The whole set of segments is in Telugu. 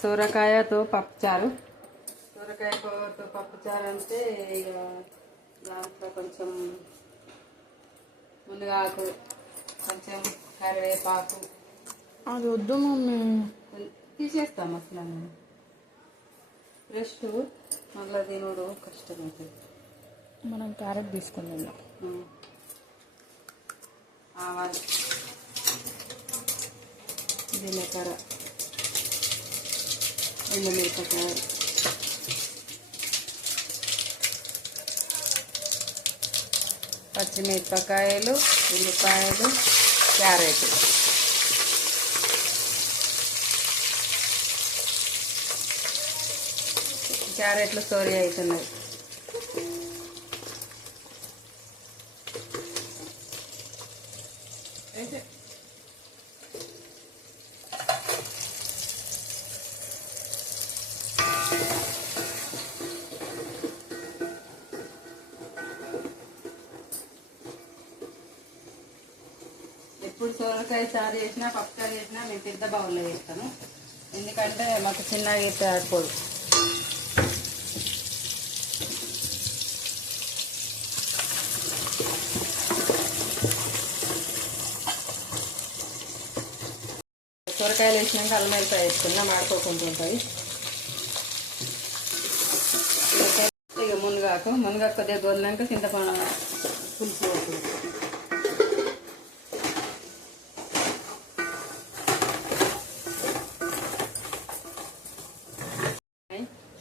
సొరకాయతో పప్పుచారు. సొరకాయతో పప్పుచారు అంటే ఇక దాంట్లో కొంచెం మునగాకు, కొంచెం కరివేపాకు. అది వద్దు మమ్మీ, తీసేస్తాం అసలు నేను ఫ్రెష్. మళ్ళీ తినడు కష్టమవుతుంది. మనం క్యారెట్ తీసుకుందాం. ఆవాలు, జీలకర్ర, ఎండుమిరపకాయలు, పచ్చిమిరపకాయలు, ఉల్లిపాయలు, క్యారెట్. క్యారెట్లు సోరీ అవుతున్నాయి. ఎప్పుడు సోరకాయ చారు చేసినా పప్పుచారు చేసినా మేము పెద్ద బౌల్లో చేస్తాను, ఎందుకంటే మాకు చిన్నగా అయితే ఆడిపోదు. సొరకాయలు వేసినాక అల్లం వెల్లిపాయ వేసుకున్నా మాడిపోకుండా ఉంటుంది. ఇక మునగాకు కొద్దిగా గోలినాక చింతపండు పులుసు పోతుంది.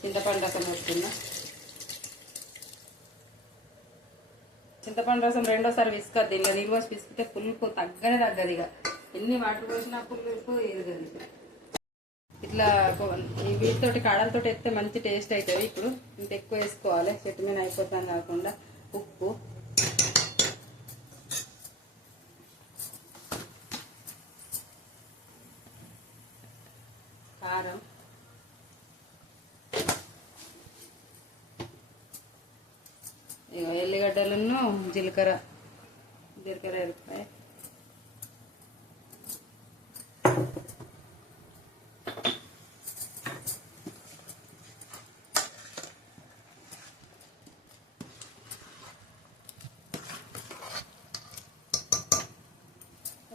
చింతపండు రసం వేసుకున్నా. చింతపండు రసం రెండోసారి విసుకద్ది. ఇక నీళ్ళు పిసికితే పులుపు తగ్గదు. ఇక ఎన్ని వాటర్ పోసినా పులుపు ఎరగదు. ఇట్లా వీటితోటి కాడలతో ఎత్తే మంచి టేస్ట్ అవుతుంది. ఇప్పుడు ఇంత ఎక్కువ వేసుకోవాలి, చెట్టు మీద అయిపోతాం కాకుండా. ఉప్పు, కారం, ఎల్లిగడ్డలను జీలకర్ర ఎల్లిపాయ,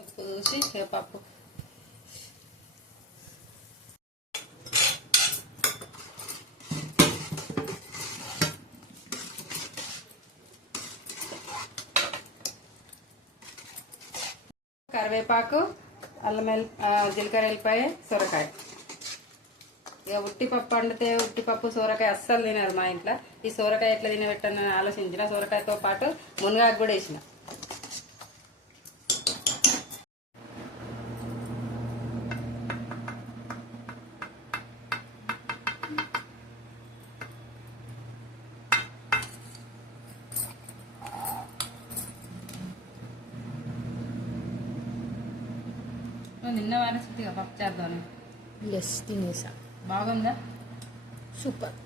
ఉప్పు చూసి పప్పు. కరివేపాకు, జీలకర్ర, ఎల్లిపాయ, సొరకాయ. ఇక ఉట్టిపప్పు వండితే ఉట్టిపప్పు సొరకాయ అస్సలు తినరు మా ఇంట్లో. ఈ సొరకాయ ఎట్లా తినబెట్టానని ఆలోచించిన. సొరకాయతో పాటు మునగాకు కూడా వేసిన. నిన్న వారసుగా పప్పు చేద్దాం. ఎస్, తినేసా. బాగుందా? సూపర్,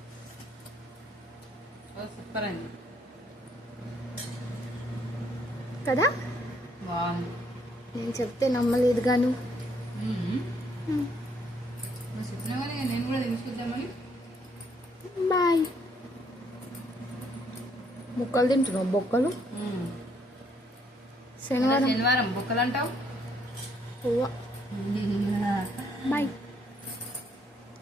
సూపర్ అండి కదా. బాగుంది. నేను చెప్తే నమ్మలేదు గాను. నేను కూడా తెలుసుకుందామని. బాయ్. ముక్కలు తింటున్నావు? బొక్కలు. శనివారం బొక్కలు అంటావు. బాయ్.